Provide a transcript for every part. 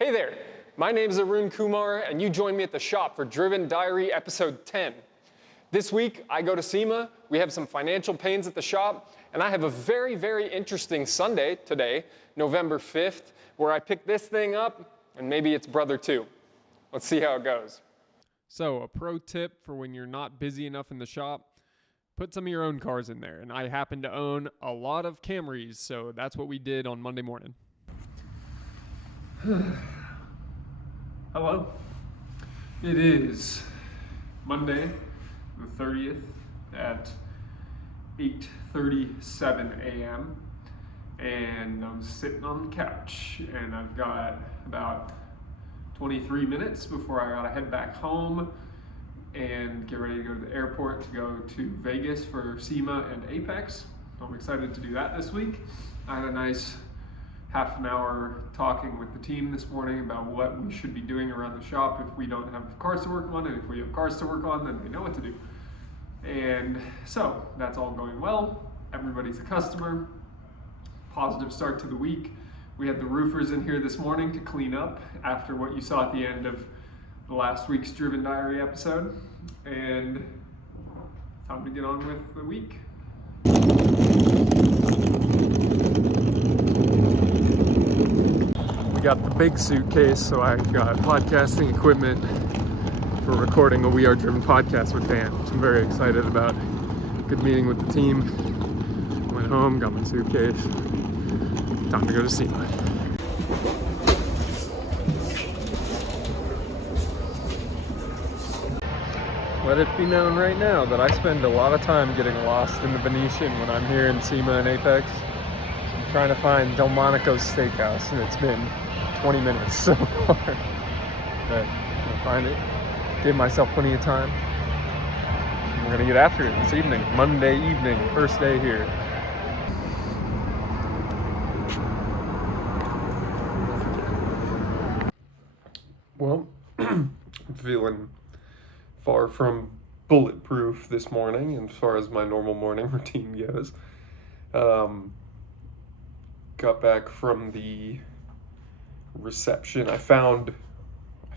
Hey there, my name is Arun and you join me at the shop for Driven Diary episode 10. This week, I go to SEMA, we have some financial pains at the shop, and I have a very, very interesting Sunday today, November 5th, where I pick this thing up, and maybe its brother too. Let's see how it goes. So, a pro tip for when you're not busy enough in the shop, put some of your own cars in there. And I happen to own a lot of Camrys, so that's what we did on Monday morning. Hello. It is Monday, the 30th at 8:37 a.m. and I'm sitting on the couch and I've got about 23 minutes before I gotta head back home and get ready to go to the airport to go to Vegas for SEMA and Apex. I'm excited to do that this week. I had a nice half an hour talking with the team this morning about what we should be doing around the shop if we don't have cars to work on, and if we have cars to work on, then we know what to do. And so that's all going well. Everybody's a customer. Positive start to the week. We had the roofers in here this morning to clean up after what you saw at the end of the last week's Driven Diary episode. And time to get on with the week. We got the big suitcase, so I got podcasting equipment for recording a We Are Driven podcast with Dan, which I'm very excited about. Good meeting with the team. Went home, got my suitcase. Time to go to SEMA. Let it be known right now that I spend a lot of time getting lost in the Venetian when I'm here in SEMA and Apex. I'm trying to find Delmonico's Steakhouse, and it's been 20 minutes so far. But I'll find it. Give myself plenty of time. And we're gonna get after it this evening, Monday evening, first day here. Well, I'm feeling far from bulletproof this morning as far as my normal morning routine goes. Got back from the reception. I found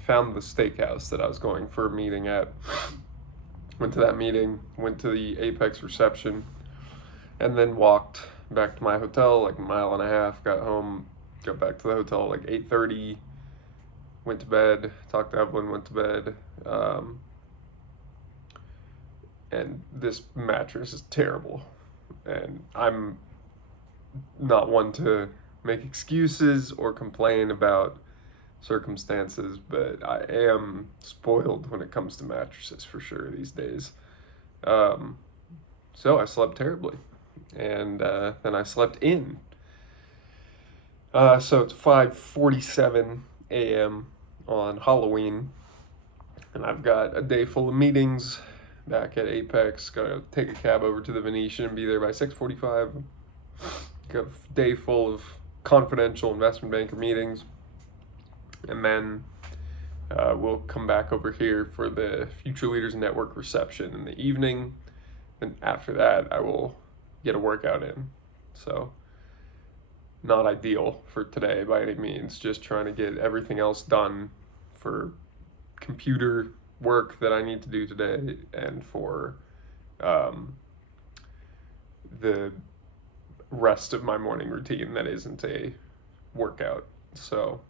the steakhouse that I was going for a meeting at. Went to that meeting, went to the Apex reception, and then walked back to my hotel like a mile and a half, got home, got back to the hotel like 8:30, went to bed, talked to Evelyn, went to bed. And this mattress is terrible. And I'm not one to make excuses or complain about circumstances, but I am spoiled when it comes to mattresses for sure these days. So I slept terribly. And then I slept in. So it's 5:47 a.m. on Halloween, and I've got a day full of meetings back at Apex. Gotta take a cab over to the Venetian and be there by 6:45. Got a day full of confidential investment banker meetings, and then we'll come back over here for the Future Leaders Network reception in the evening. And after that, I will get a workout in. So not ideal for today by any means, just trying to get everything else done for computer work that I need to do today and for the rest of my morning routine that isn't a workout. So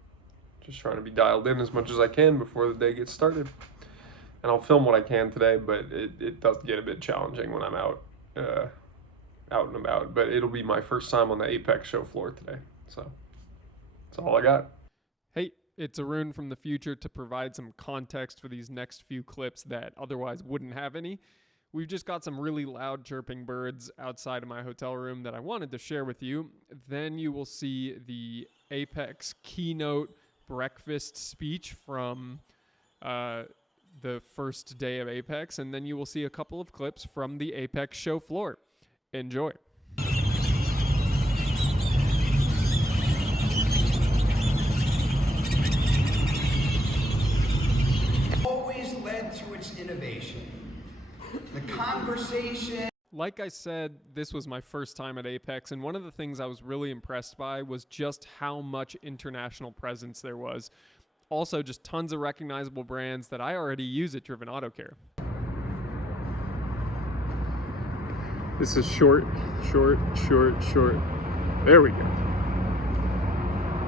just trying to be dialed in as much as I can before the day gets started. And I'll film what I can today, but it does get a bit challenging when I'm out and about. But it'll be my first time on the Apex show floor today. So that's all I got. Hey, it's Arun from the future to provide some context for these next few clips that otherwise wouldn't have any. We've just got some really loud chirping birds outside of my hotel room that I wanted to share with you. Then you will see the Apex keynote breakfast speech from the first day of Apex, and then you will see a couple of clips from the Apex show floor. Enjoy. Always led through its innovation. The conversation Like I said, this was my first time at Apex, and one of the things I was really impressed by was just how much international presence there was. Also, just tons of recognizable brands that I already use at Driven Auto Care. This is short. There we go.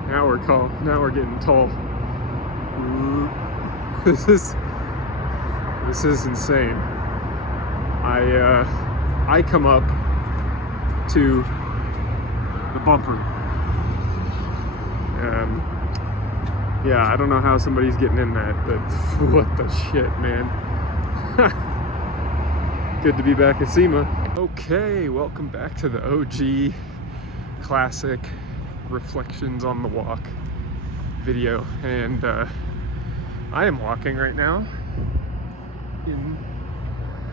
Now we're getting tall. This is insane. I come up to the bumper. Yeah, I don't know how somebody's getting in that, but what the shit, man. Good to be back at SEMA. Okay, welcome back to the OG classic reflections on the walk video. And I am walking right now in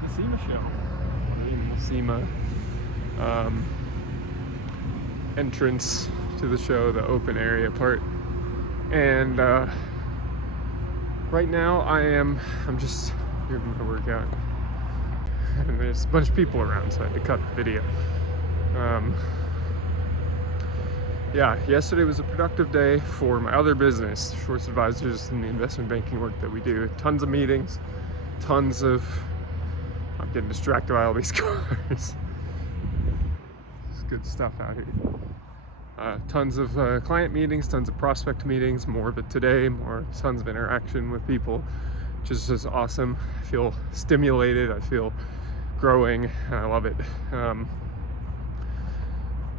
the SEMA Show. In the SEMA entrance to the show, the open area part. And right now I'm just here for my workout. And there's a bunch of people around, so I had to cut the video. Yeah, yesterday was a productive day for my other business, Shorts Advisors, and the investment banking work that we do. Tons of meetings, I'm getting distracted by all these cars. It's good stuff out here. Tons of client meetings, tons of prospect meetings, more of it today, tons of interaction with people, which is just awesome. I feel stimulated, I feel growing, and I love it.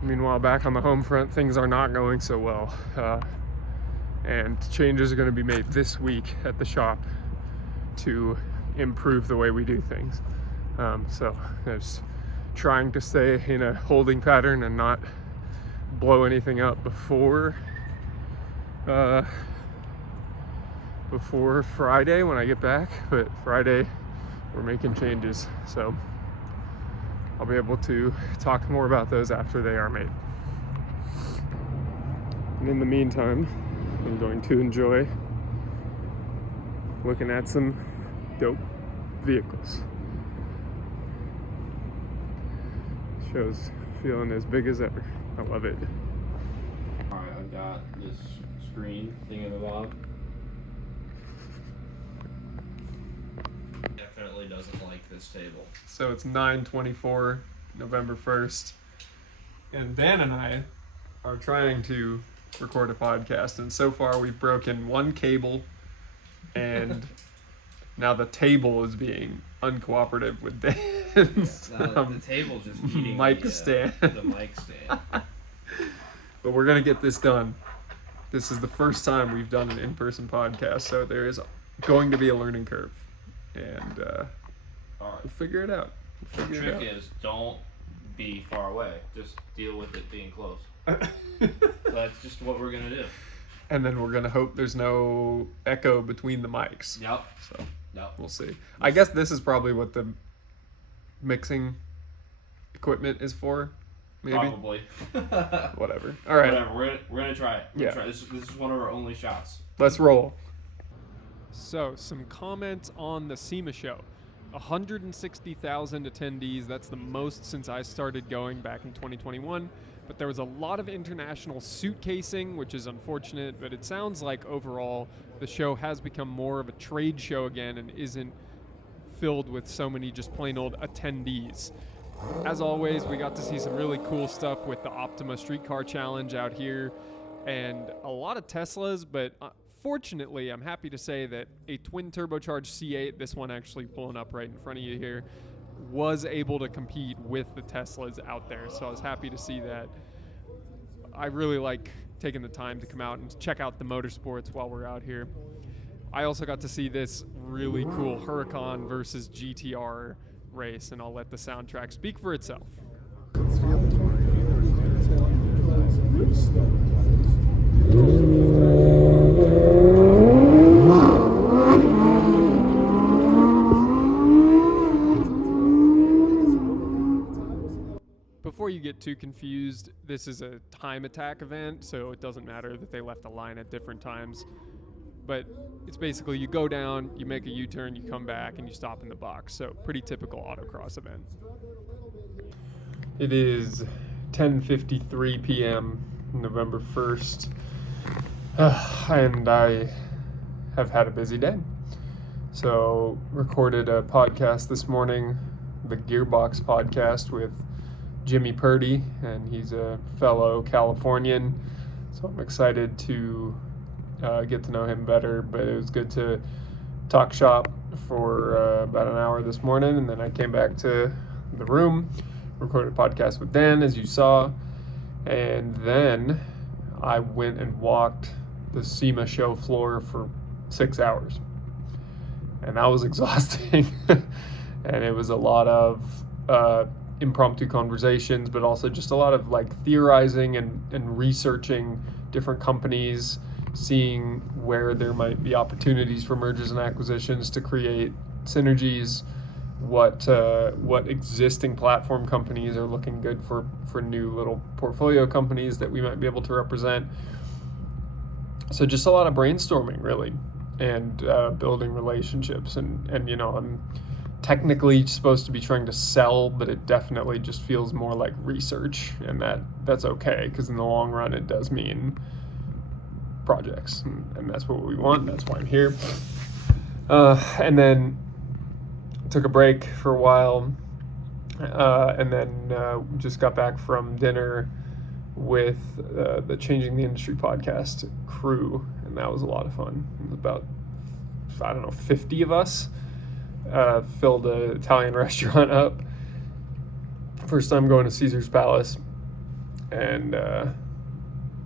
Meanwhile, back on the home front, things are not going so well. And changes are going to be made this week at the shop to improve the way we do things. So there's trying to stay in a holding pattern and not blow anything up before Friday when I get back. But Friday we're making changes, so I'll be able to talk more about those after they are made. And in the meantime, I'm going to enjoy looking at some dope vehicles. Show's feeling as big as ever. I love it. Alright, I've got this screen thingamabob. Definitely doesn't like this table. So it's 9/24, November 1st, and Dan and I are trying to record a podcast, and so far we've broken one cable, and now the table is being uncooperative with Dan's the table's just eating mic the stand. The mic stand. But we're gonna get this done. This is the first time we've done an in-person podcast, so there is going to be a learning curve, and Alright. we'll figure it out. The trick is don't be far away. Just deal with it being close. So that's just what we're gonna do. And then we're gonna hope there's no echo between the mics. Yep. So Yep. we'll see. I guess this is probably what the mixing equipment is for. Maybe. Probably. Whatever. All right. Whatever. We're gonna try it. Yeah. This is one of our only shots. Let's roll. So, some comments on the SEMA Show. 160,000 attendees. That's the most since I started going back in 2021. But there was a lot of international suitcasing, which is unfortunate. But it sounds like overall the show has become more of a trade show again and isn't filled with so many just plain old attendees. As always, we got to see some really cool stuff with the Optima Streetcar Challenge out here and a lot of Teslas, but fortunately, I'm happy to say that a twin turbocharged C8, this one actually pulling up right in front of you here, was able to compete with the Teslas out there. So I was happy to see that. I really like taking the time to come out and check out the motorsports while we're out here. I also got to see this really cool Huracan versus GTR race, and I'll let the soundtrack speak for itself. Before you get too confused, this is a time attack event, so it doesn't matter that they left a line at different times. but it's basically you go down, you make a U-turn, you come back, and you stop in the box. So pretty typical autocross event. It is 10:53 p.m. November 1st, and I have had a busy day. So recorded a podcast this morning, the Gearbox podcast with Jimmy Purdy, and he's a fellow Californian. So I'm excited to get to know him better, but it was good to talk shop for about an hour this morning, and then I came back to the room, recorded a podcast with Dan, as you saw, and then I went and walked the SEMA Show floor for 6 hours, and that was exhausting. And it was a lot of impromptu conversations, but also just a lot of like theorizing and researching different companies, seeing where there might be opportunities for mergers and acquisitions to create synergies, what existing platform companies are looking good for new little portfolio companies that we might be able to represent. So just a lot of brainstorming, really, and building relationships. And I'm technically supposed to be trying to sell, but it definitely just feels more like research, and that's okay, because in the long run it does mean projects, and that's what we want. That's why I'm here. And then took a break for a while, and then just got back from dinner with the Changing the Industry podcast crew, and that was a lot of fun. It was about, I don't know, 50 of us. Filled an Italian restaurant up. First time going to Caesar's Palace, and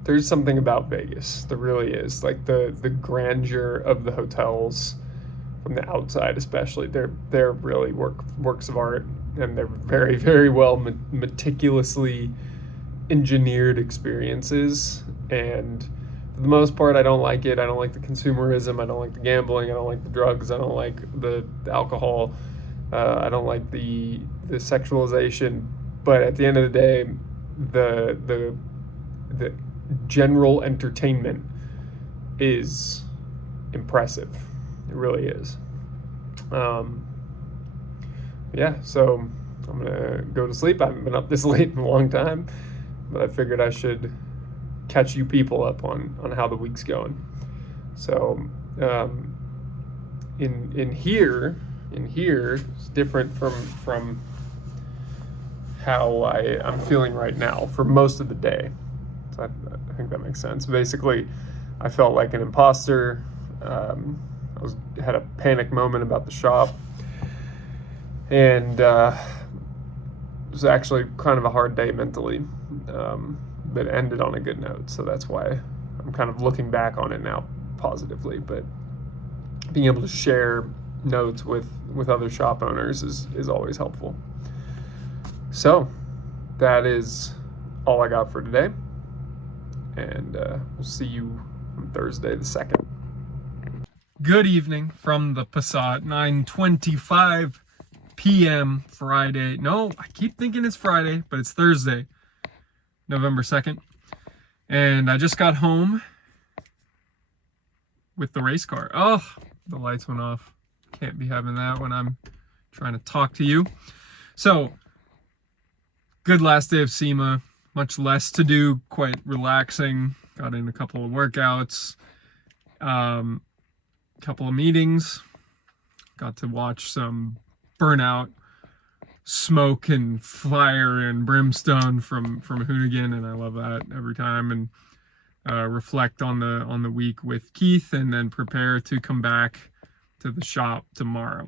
there's something about Vegas. There really is. Like the grandeur of the hotels from the outside, especially. They're really works of art, and they're very, very well meticulously engineered experiences. And for the most part, I don't like it. I don't like the consumerism. I don't like the gambling. I don't like the drugs. I don't like the alcohol. I don't like the sexualization. But at the end of the day, the general entertainment is impressive. It really is. Yeah, so I'm gonna go to sleep. I haven't been up this late in a long time, but I figured I should catch you people up on how the week's going. So in here it's different from how I'm feeling right now for most of the day. So I think that makes sense. Basically, I felt like an imposter. Had a panic moment about the shop, and it was actually kind of a hard day mentally, but ended on a good note. So that's why I'm kind of looking back on it now positively. But being able to share notes with other shop owners is always helpful. So that is all I got for today, and we'll see you on Thursday the 2nd. Good evening from the Passat, 9:25 p.m. Friday. No, I keep thinking it's Friday, but it's Thursday, November 2nd. And I just got home with the race car. Oh, the lights went off. Can't be having that when I'm trying to talk to you. So, good last day of SEMA. Much less to do, quite relaxing. Got in a couple of workouts. Couple of meetings, got to watch some burnout, smoke and fire and brimstone from Hoonigan, and I love that every time. And reflect on the week with Keith, and then prepare to come back to the shop tomorrow.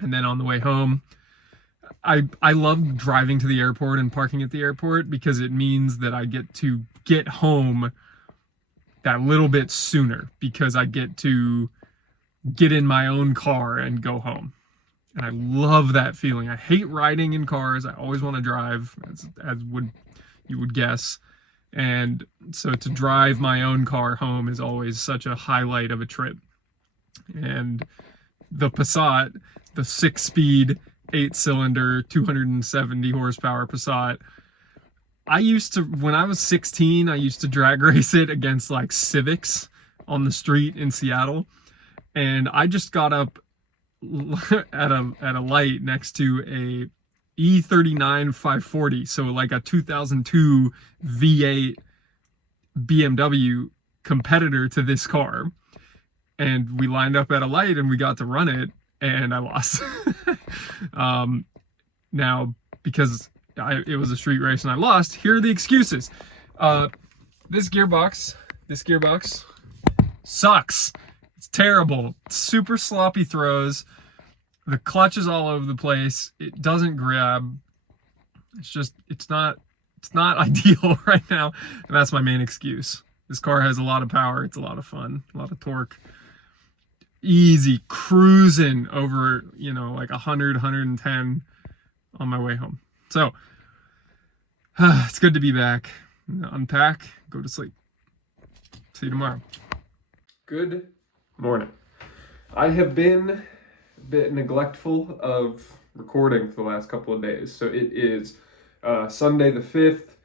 And then on the way home, I love driving to the airport and parking at the airport, because it means that I get to get home that little bit sooner, because I get to get in my own car and go home. And I love that feeling. I hate riding in cars. I always want to drive, as you would guess. And so to drive my own car home is always such a highlight of a trip. And the Passat, the 6-speed, 8-cylinder, 270 horsepower Passat, when I was 16, I used to drag race it against like Civics, on the street in Seattle, and I just got up at a light next to a E39 540, so like a 2002 V8 BMW competitor to this car, and we lined up at a light and we got to run it, and I lost. Now, because it was a street race and I lost, here are the excuses. This gearbox sucks. It's terrible. Super sloppy throws. The clutch is all over the place. It doesn't grab. It's not ideal right now. And that's my main excuse. This car has a lot of power. It's a lot of fun, a lot of torque. Easy cruising over, like 100, 110 on my way home. So it's good to be back. Unpack, go to sleep. See you tomorrow. Good morning. I have been a bit neglectful of recording for the last couple of days. So it is Sunday the 5th,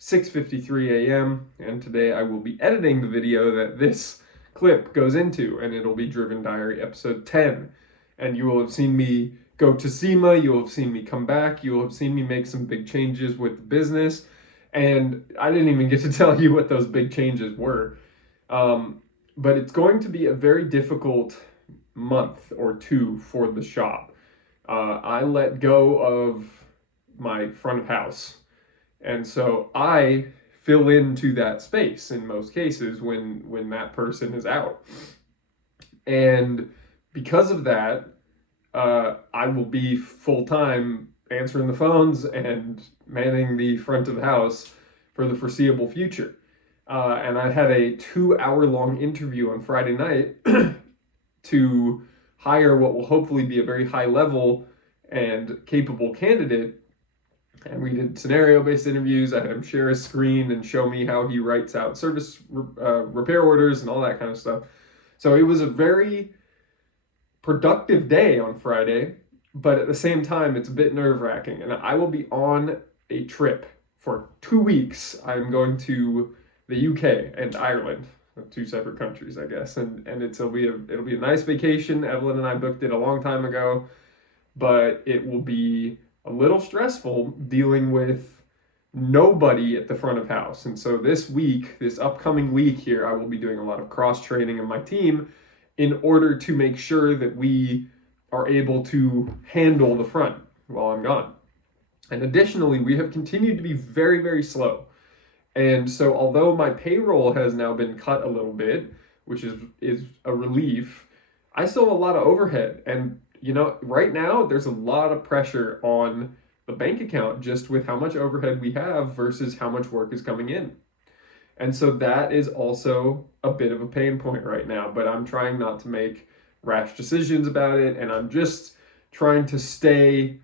6:53 a.m. and today I will be editing the video that this clip goes into, and it'll be Driven Diary episode 10. And you will have seen me go to SEMA, you will have seen me come back, you will have seen me make some big changes with the business. And I didn't even get to tell you what those big changes were. But it's going to be a very difficult month or two for the shop. I let go of my front of house. And so I fill into that space in most cases when that person is out. And because of that, I will be full-time answering the phones and manning the front of the house for the foreseeable future. And I had a 2-hour-long interview on Friday night to hire what will hopefully be a very high-level and capable candidate. And we did scenario-based interviews. I had him share a screen and show me how he writes out service repair orders and all that kind of stuff. So it was a very productive day on Friday, but at the same time, it's a bit nerve-wracking. And I will be on a trip for 2 weeks. I'm going to the UK and Ireland, 2 separate countries, I guess. And it'll be a nice vacation. Evelyn and I booked it a long time ago, but it will be a little stressful dealing with nobody at the front of house. And so this upcoming week here, I will be doing a lot of cross-training of my team in order to make sure that we are able to handle the front while I'm gone. And additionally, we have continued to be very, very slow. And so although my payroll has now been cut a little bit, which is a relief, I still have a lot of overhead. And right now there's a lot of pressure on the bank account just with how much overhead we have versus how much work is coming in. And so that is also a bit of a pain point right now, but I'm trying not to make rash decisions about it, and I'm just trying to stay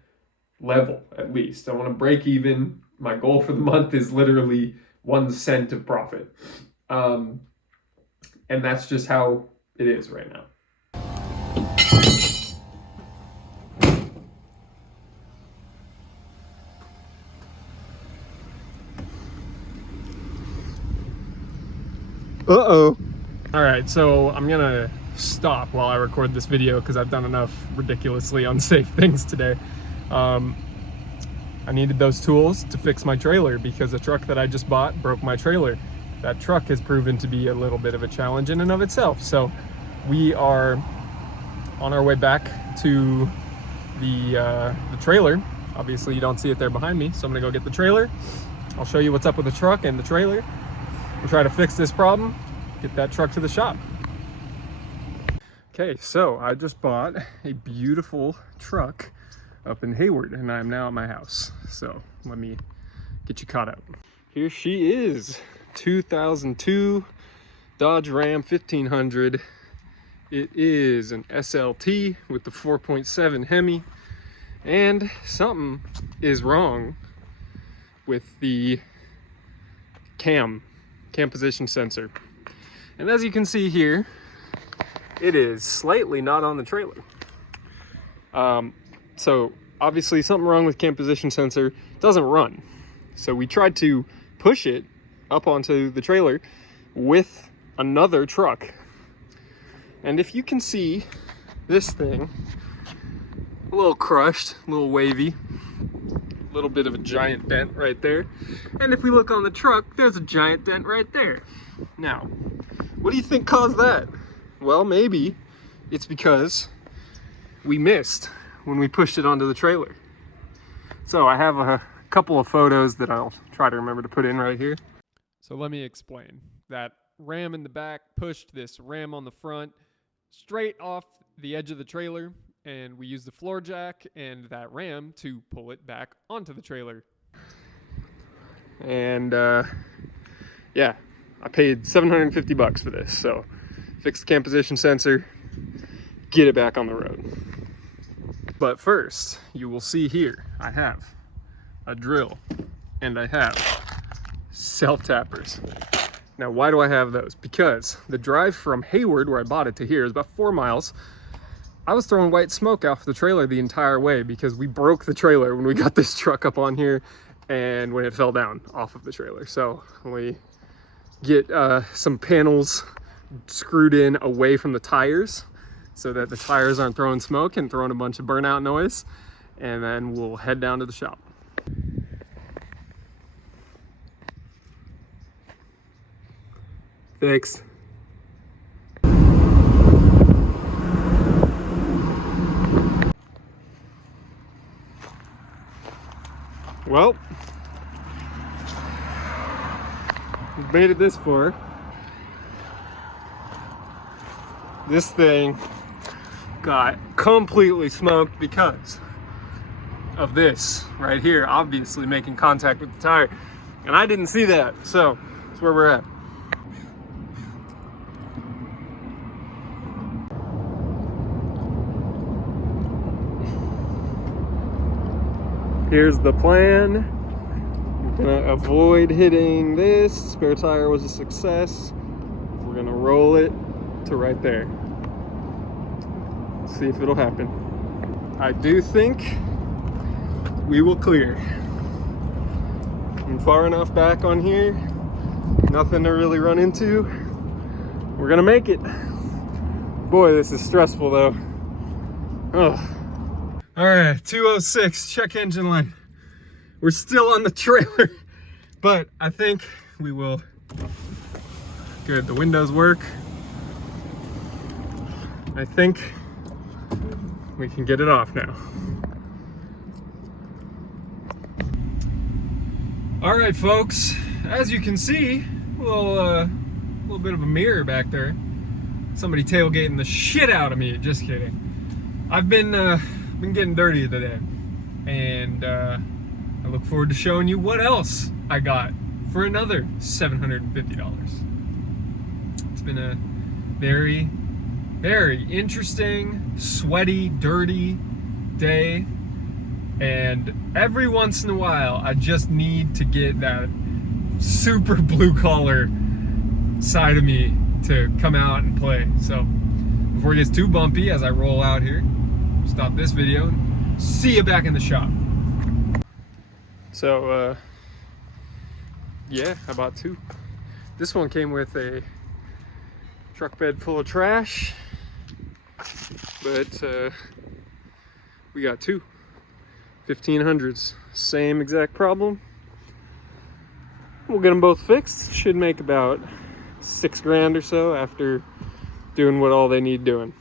level at least. I want to break even. My goal for the month is literally 1 cent of profit. And that's just how it is right now. Uh-oh. All right, so I'm gonna stop while I record this video because I've done enough ridiculously unsafe things today. I needed those tools to fix my trailer because a truck that I just bought broke my trailer. That truck has proven to be a little bit of a challenge in and of itself. So we are on our way back to the trailer. Obviously you don't see it there behind me, so I'm gonna go get the trailer. I'll show you what's up with the truck and the trailer. We'll try to fix this problem, get that truck to the shop. Okay, so I just bought a beautiful truck up in Hayward, and I'm now at my house. So let me get you caught up. Here she is, 2002 Dodge Ram 1500. It is an SLT with the 4.7 Hemi, and something is wrong with the cam position sensor. And as you can see here, it is slightly not on the trailer. So obviously something wrong with cam position sensor. It doesn't run. So we tried to push it up onto the trailer with another truck. And if you can see this thing, a little crushed, a little wavy, a little bit of a giant dent right there. And if we look on the truck, there's a giant dent right there. Now, what do you think caused that? Well, maybe it's because we missed when we pushed it onto the trailer. So I have a couple of photos that I'll try to remember to put in right here. So let me explain. That ram in the back pushed this ram on the front straight off the edge of the trailer, and we used the floor jack and that ram to pull it back onto the trailer. And yeah, I paid $750 for this. So fix the cam position sensor, get it back on the road. But first, you will see here, I have a drill and I have self-tappers. Now, why do I have those? Because the drive from Hayward, where I bought it, to here is about 4 miles. I was throwing white smoke off the trailer the entire way because we broke the trailer when we got this truck up on here and when it fell down off of the trailer. So we get some panels screwed in away from the tires so that the tires aren't throwing smoke and throwing a bunch of burnout noise, and then we'll head down to the shop. Thanks. Well, we've made it this far. This thing got completely smoked because of this right here, obviously making contact with the tire. And I didn't see that, so that's where we're at. Here's the plan. We're gonna avoid hitting this. Spare tire was a success. We're gonna roll it to right there. See if it'll happen. I do think we will clear. I'm far enough back on here, nothing to really run into. We're gonna make it. Boy, this is stressful though. Ugh. All right, 206, check engine light. We're still on the trailer, but I think we will. Good, the windows work. I think we can get it off now. All right, folks, as you can see, a little bit of a mirror back there. Somebody tailgating the shit out of me, just kidding. I've been getting dirty today, and I look forward to showing you what else I got for another $750. It's been a very, very interesting, sweaty, dirty day, and every once in a while I just need to get that super blue collar side of me to come out and play. So before it gets too bumpy as I roll out here, stop this video and see you back in the shop. So yeah, I bought two. This one came with a truck bed full of trash, but we got two 1500s, same exact problem. We'll get them both fixed. Should make about $6 grand or so after doing what all they need doing.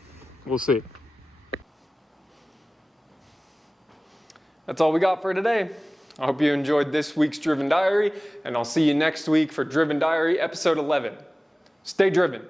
We'll see. That's all we got for today. I hope you enjoyed this week's Driven Diary, and I'll see you next week for Driven Diary episode 11. Stay driven.